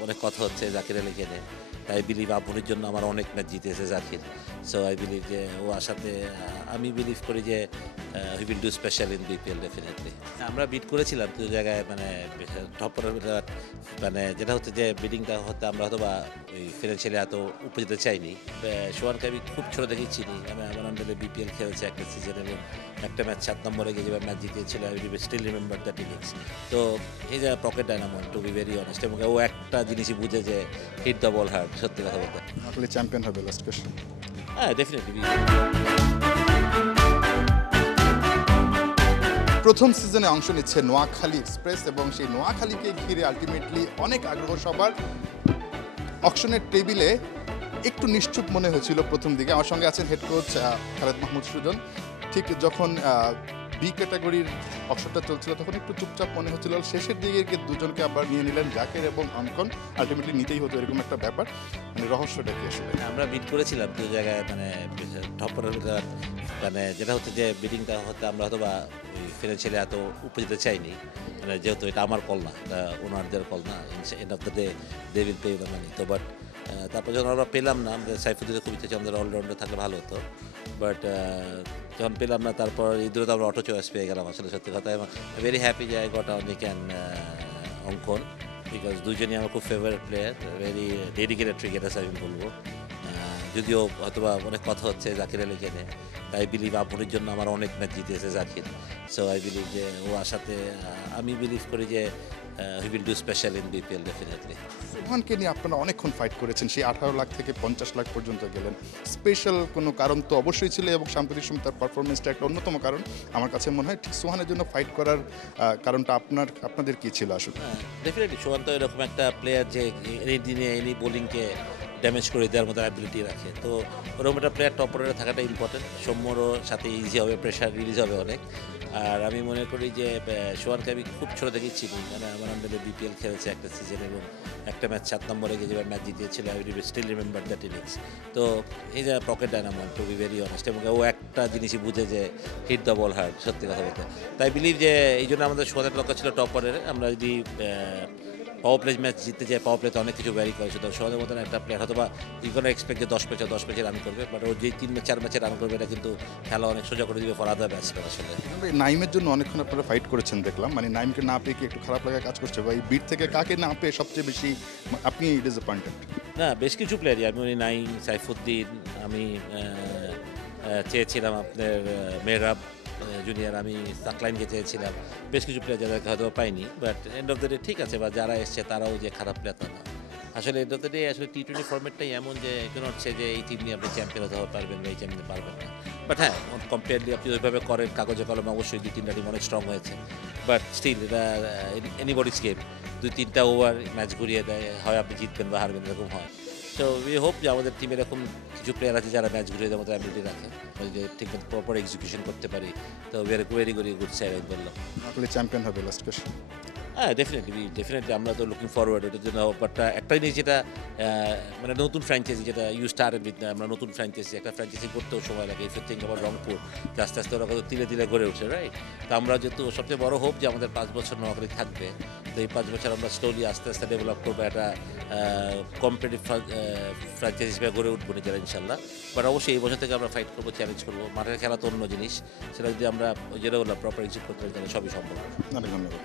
অনেক কথা হচ্ছে জাকির আলী খেলে। আই বিলিভ আবুনের জন্য আমার অনেক ম্যাচ জিতেছে জাকির। সো আই বিলিভ যে ও আসাতে আমি বিলিভ করি যে he will do special in BPL definitely. আমরা বিট করেছিলাম কিছু জায়গায় মানে টপার মানে যেটা হচ্ছে যে বিডিংটা হতে আমরা হয়তো বা ওই ফিনান্সিয়ালি এত উপরে যেতে চাইনি। সোহানকে আমি খুব ছোটো থেকেই চিনি। আমি আমার আন্ডারে বিপিএল খেলেছে একটা সিজন এবং একটা ম্যাচ ৭ নম্বরে গিয়ে যেভাবে ম্যাচ জিতিয়েছিল I still remember that innings. তো এই যে pocket dynamo to be very honest এবং ও একটা জিনিসই বুঝে যে হিট দ্য বল হার্ড, সত্যি কথা বলতে। আসলে চ্যাম্পিয়ন হবে লাস্ট কোয়েশ্চেন। হ্যাঁ, ডেফিনেটলি। প্রথম সিজনে অংশ নিচ্ছে নোয়াখালী এক্সপ্রেস এবং সেই নোয়াখালীকে ঘিরে আলটিমেটলি অনেক আগ্রহ সবার। অকশনের টেবিলে একটু নিশ্চুপ মনে হয়েছিল প্রথম দিকে। আমার সঙ্গে আছেন হেড কোচ খালেদ মাহমুদ সুজন। ঠিক যখন বি ক্যাটাগরির অকশনটা চলছিল তখন একটু চুপচাপ মনে হচ্ছিল, শেষের দিকে গিয়ে দুজনকে আবার নিয়ে নিলেন জাকের এবং অঙ্কন। আলটিমেটলি নিতেই হতো, এরকম একটা ব্যাপার। মানে রহস্যটা কি আসলে? আমরা বিট করেছিলাম দু জায়গায় মানে টপার মানে যেটা হচ্ছে যে বিডিংটা হতে আমরা হয়তো বা ওই ফিনান্সিয়ালি এত উপরে যেতে চাইনি। মানে যেহেতু এটা আমার কল না, এটা ওনারদের কল না, end of the day they will pay the money. তো বাট তারপর যখন আমরা পেলাম না, আমাদের সাইফুদ্দিনের খুব ইচ্ছে আমাদের অলরাউন্ডার থাকলে ভালো হতো। বাট যখন পেলাম না তারপর এই দূরে তো আমরা অটো চয়েস পেয়ে গেলাম আসলে, সত্যি কথা। এবং ভেরি হ্যাপি যে আই গট অনলি ক্যান অঙ্কন, বিকজ দুজনই আমার খুব favourite player, very dedicated cricketers আমি বলবো। যদিও হয়তোবা অনেক কথা হচ্ছে জাকির আলী খেলে, তাই বিলিভ আবুনের জন্য আমার অনেক ম্যাচ জিতেছে জাকির। সো আই বিলিভ যে ও আসাতে আমি বিলিভ করি যে he will do special in BPL definitely. সোহানকে নিয়ে আপনারা অনেকক্ষণ ফাইট করেছেন, সেই 18 লাখ থেকে 50 লাখ পর্যন্ত গেলেন। স্পেশাল কোনো কারণ তো অবশ্যই ছিল এবং সাম্প্রতিক সময় তার পারফরমেন্সটা একটা অন্যতম কারণ আমার কাছে মনে হয়। ঠিক সোহানের জন্য ফাইট করার কারণটা আপনাদের কী ছিল আসলে? হ্যাঁ, ডেফিনেটলি সোহান তো এরকম একটা প্লেয়ার যে এনি দিনে এনি বোলিংকে ড্যামেজ করে দেওয়ার মতো অ্যাবিলিটি রাখে। তো ওরকম একটা প্লেয়ার টপ অর্ডারে থাকাটা ইম্পর্টেন্ট। সৌম্যরও সাথে ইজি হবে, প্রেশার রিলিজ হবে অনেক। আর আমি মনে করি যে সোহানকে আমি খুব ছোটো থেকেই চিনি। মানে আমার আন্ডারে বিপিএল খেলেছে একটা সিজন এবং একটা ম্যাচ ৭ নম্বরে গিয়ে যেভাবে ম্যাচ জিতিয়েছিল I still remember that innings. তো এই যে pocket dynamo to be very honest এবং ও একটা জিনিসই বুঝে যে হিট দ্য বল হার্ড, সত্যি কথা বলতে। তাই বিলিভ যে এই জন্য আমাদের সোহানের লক্ষ্য ছিল টপ অর্ডারে। আমরা যদি পাওয়ার প্লে ম্যাচ জিততে যায়, পাওয়ার প্লেতে অনেক কিছু ভ্যারি করে, সুতরাং সোহানের মতন একটা প্লেয়ার হয়তো বা ই কোনো এক্সপেক্ট যে 10 ম্যাচে রান করবে, বাট ও যে 3-4 ম্যাচে রান করবে এটা কিন্তু খেলা অনেক সোজা করে দিবে ফর আদার ব্যাটসম্যান আসলে। নাইমের জন্য অনেকক্ষণ আপনারা ফাইট করেছেন দেখলাম। মানে নাইমকে না পেয়ে কি একটু খারাপ লাগা কাজ করছে, বা এই বিট থেকে কাকে না পেয়ে সবচেয়ে বেশি আপনি ডিসঅ্যাপয়েন্টেড? না, বেশ কিছু প্লেয়ারই আমি উনি নাইম, সাইফুদ্দিন, আমি চেয়েছিলাম আপনার মেহরাব জুনিয়র, আমি সাকলাইনকে চেয়েছিলাম। বেশ কিছু প্লেয়ার যাদেরকে হয়তো পাইনি, but and of the day ঠিক আছে, বা যারা এসছে তারাও যে খারাপ প্লেয়ার তা না। আসলে এন্ড অফ দ্য ডে আসলে টি-20 ফর্মেটটাই এমন যে কোনো হচ্ছে যে এই টিম নিয়ে আপনি চ্যাম্পিয়ন হতে পারবেন বা এই চ্যাম্পিয়ন পারবেন না। বাট হ্যাঁ, কম্পেয়ারলি আপনি ওইভাবে করেন কাগজে কলমে অবশ্যই 2-3টা টিম অনেক স্ট্রং হয়েছে। বাট স্টিল এটা এনিবডিজ গেম। 2-3টা ওভার ম্যাচ ঘুরিয়ে দেয়, হয় আপনি জিতবেন বা হারবেন, এরকম হয়। সো উই হোপ যে আমাদের টিমে এরকম কিছু প্লেয়ার আছে যারা ম্যাচ ঘুরিয়ে দেওয়ার মতো অ্যাবিলিটি রাখে, যে ঠিকমতো প্রপার এক্সিকিউশন করতে পারি। তো ভেরি গুড সাইড আমি বললাম। আসলে চ্যাম্পিয়ন হবে লাস্ট কোয়েশ্চেন। হ্যাঁ, ডেফিনেটলি আমরা তো লুকিং ফরওয়ার্ড ওটার জন্য। বাট একটাই জিনিস যেটা মানে নতুন ফ্র্যাঞ্চাইজি, যেটা ইউ স্টার্টেড উইথ, আমরা নতুন ফ্র্যাঞ্চাইজি, একটা ফ্র্যাঞ্চাইজি করতেও সময় লাগে। ইফ ইউ থিংক আবার রংপুর, যে আস্তে আস্তে ওরা কত তিলে তিলে গড়ে উঠছে, রাইট? তো আমরা যেহেতু সবচেয়ে বড় হোপ যে আমাদের 5 বছর নোয়াখালী থাকবে। তো এই 5 বছর আমরা স্লোলি আস্তে আস্তে ডেভেলপ করবো, একটা কম্পিটিটিভ ফ্র্যাঞ্চাইজি হিসেবে গড়ে উঠবো নিজেরা ইনশাল্লাহ। বাট অবশ্যই এই বছর থেকে আমরা ফাইট করবো, চ্যালেঞ্জ করবো। মাঠের খেলা তো অন্য জিনিস, সেটা যদি আমরা যেটা বললাম প্রপার এক্সিকিউট করতে পারি তাহলে সবই সম্ভব। অনেক ধন্যবাদ।